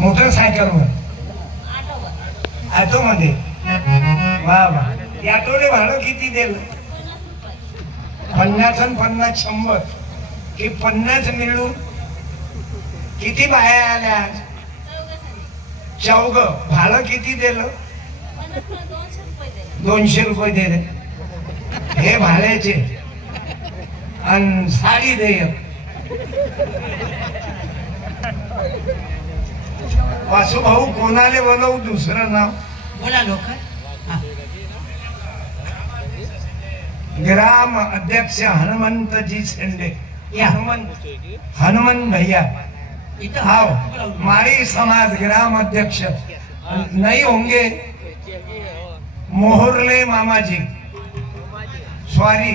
मोटरसायकलवर auto मध्ये वा वा ऑटोने भाडं किती दिलं 50 आणि 50 100 की 50 मिळून किती बाया आल्या चौघ भाडं किती दिलं 200 रुपये दिले हे भाड्याचे आणि साडी देय वासू भाऊ कोणाले बोलवू दुसरं नाव बोला लोक ग्राम अध्यक्ष हनुमंतजी शेंडे हनुमंत भैया हाँ मारी समाज ग्राम अध्यक्ष नहीं होंगे मोहरले मामा जी सॉरी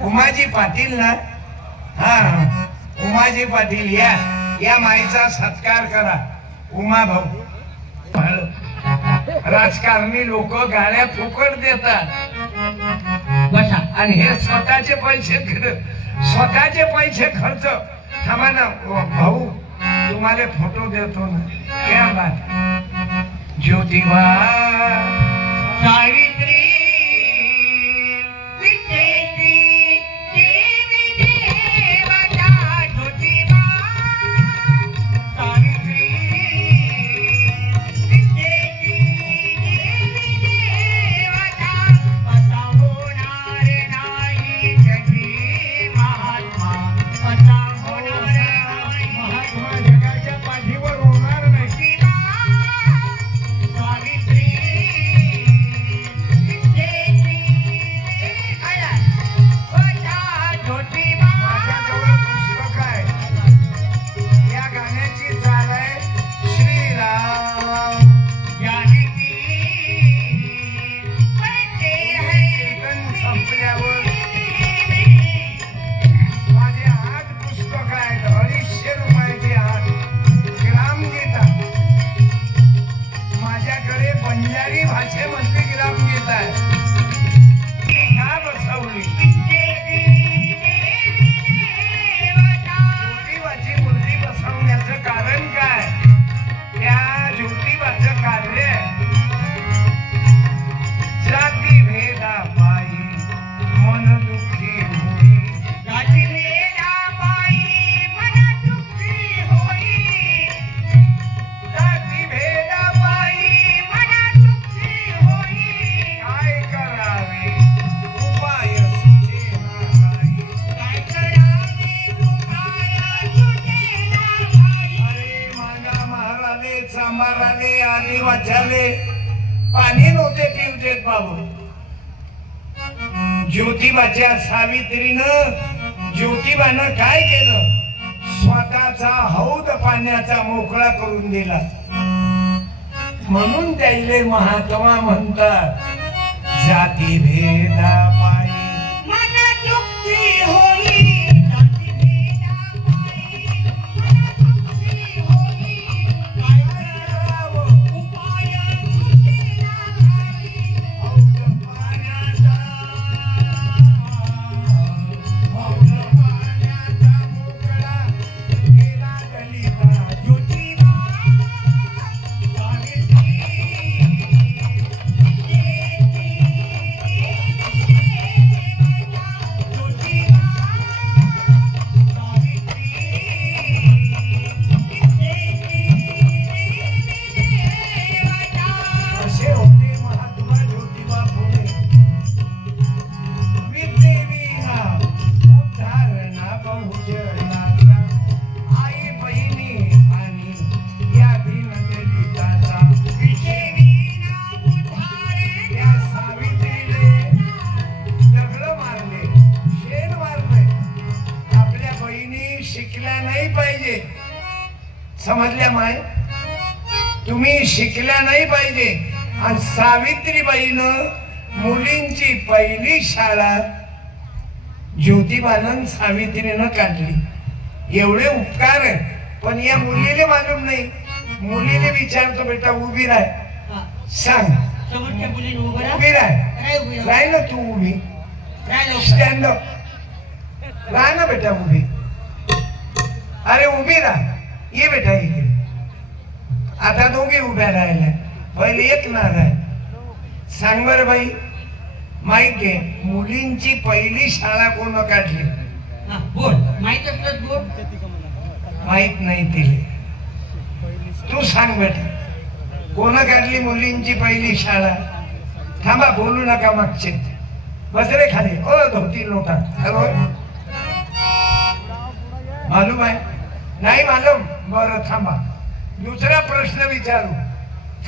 उमाजी पाटील ना हाँ उमाजी पाटील या माईचा सत्कार करा उमा भाऊ राजकारणी लोक गाड्या फुकट देतात बसा आणि हे स्वतःचे पैसे खर्च थांबा ना भाऊ तुम्हाला फोटो देतो ना क्या बात ज्योतिबा सावित्री आदिवासीले पाणी नव्हते पिऊ देत बाबू ज्योतिबाच्या सावित्रीनं ज्योतिबानं काय केलं स्वतःचा हौद पाण्याचा मोकळा करून दिला म्हणून त्याले महात्मा म्हणतात जाती भेदा पायी मन दुःखी होई समजल्या माय तुम्ही शिकल्या नाही पाहिजे आणि सावित्रीबाईनं मुलींची पहिली शाळा ज्योतिबानं सावित्रीनं काढली एवढे उपकार आहे पण या मुलीले मालूम नाही मुलीने विचारतो बेटा उभी राह सांग उभी राह ना तू उभी स्टँड अप राह ना बेटा उभी अरे उभी राह ये बेटा इकडे. आता दोघे उभ्या राहिल्या. पहिले एक नाद आहे. सांग बरं बाई, माहित आहे मुलींची पहिली शाळा कोण काढली? हा, बोल. माहित असलं बोल. माहित नाही तिले. तू सांग बेटा, कोण काढली मुलींची पहिली शाळा? थांबा, बोलू नका मागचे. बस रे खाली. ओ धोती लोटा. हॅलो, मालूम आहे? नाही मालूम. बरं थांबा, दुसरा प्रश्न विचारू.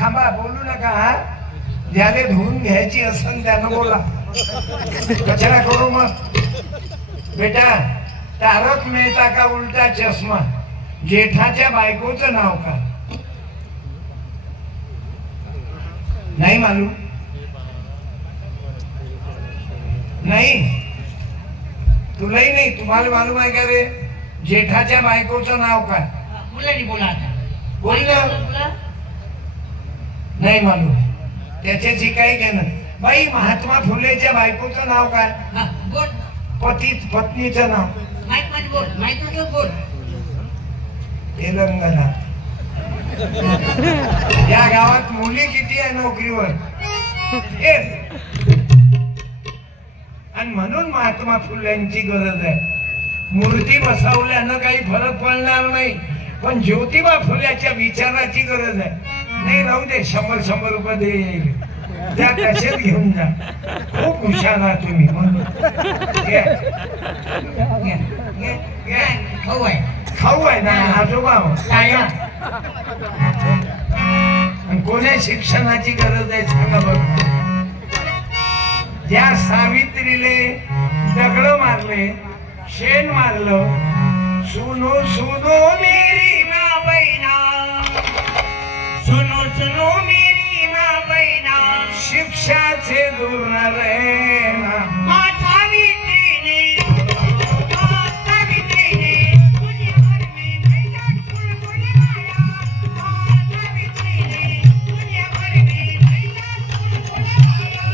थांबा, बोलू नका. हा, ज्याला धुवून घ्यायची असेल त्यानं बोला, कचरा करू मग. बेटा, तारक मेहता का उलटा चष्मा जेठाच्या बायकोचं नाव का? नाही मालूम? नाही, तुलाही नाही. तुम्हाला मालूम आहे का रे जेठाच्या बायकोचं नाव काय? हा, मुलांनी बोला आता. बोल माहित ना. असलं तुला? नाही मालूम. त्याच्याशी काय घेणं? बाई, महात्मा फुलेच्या बायकोचं नाव काय? हा, बोल. पत्नीचं नाव? माहित मध्ये बोल. माहित असलं बोल. तेलंगणा. या गावात मुली किती आहे नोकरीवर? एक. आणि म्हणून महात्मा फुल्यांची गरज आहे. मूर्ती बसवल्यानं काही फरक पडणार नाही, पण ज्योतिबा फुल्याच्या विचाराची गरज आहे. नाही, राहू दे. 100 रुपये देईल त्या, कशात घेऊन जा. खूप हुशार आहात तुम्ही. म्हणून घ्या. घ्या, घ्या, घ्या. खाऊ आहे. खाऊ आहे ना आजोबा? काय? आणि कोण्या शिक्षणाची गरज आहे सांगा बघ. ज्या सावित्रीले दगड मारले, शेण मारलं, सुनो सुनो मेरी माँ बहिणा, सुनो सुनो मेरी माँ बहिणा, शिक्षाचे दूर न रहना. माँ सावित्रीने, माँ सावित्रीने तुझे घर में मैला फूल फुलवाया. माँ सावित्रीने तुझे घर में मैला फूल फुलवाया.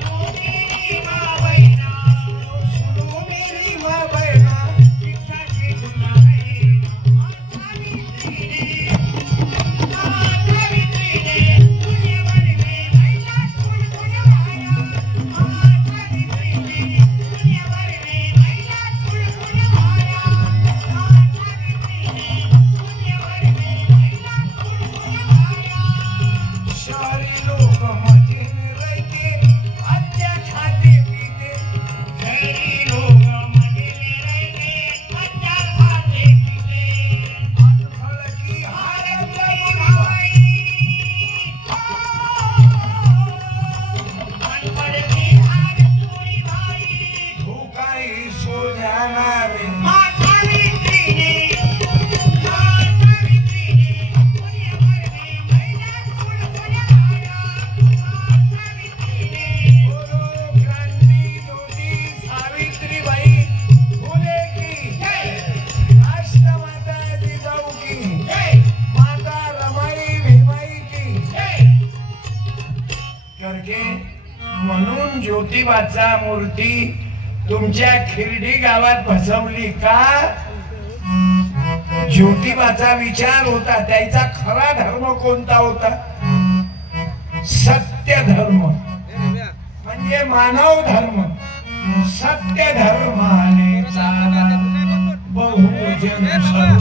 सुनो मेरी माँ बहिणा, सुनो मेरी माँ बहिणा, शिक्षाचे दूर न रहना. माँ सावित्रीने, माँ सावित्रीने तुझे घर में मैला फूल फुलवाया. माँ सावित्रीने तुझे घर में मैला फूल फुलवाया. माँ सावित्रीने तुझे घर में मैला फूल फुलवाया. शहरी लोक मजेने रहते, अच्छा खाते पीते. शहरी लोक मजेने रहते, अच्छा खाते पीते. अनफळ की हालत भाई, अनफळ की हालत बुरी भाई, भूखाई सो जाना रे. माँ सावित्रीने, माँ सावित्रीने तुझे घर में मैला फूल फुलवाया. माँ सावित्रीने. बोलो क्रांती ज्योती सावित्रीबाई फुले की जय. राष्ट्रमाता जिजाऊ की जय. माता रमाई भीमाई की जय. करके म्हणून ज्योतिबाचा मूर्ती तुमच्या खिरडी गावात बसवली का? ज्योतिबाचा विचार होता. त्याचा खरा धर्म कोणता होता? सत्य धर्म, म्हणजे मानव धर्म. सत्य धर्माने चाला बहुजन सर्व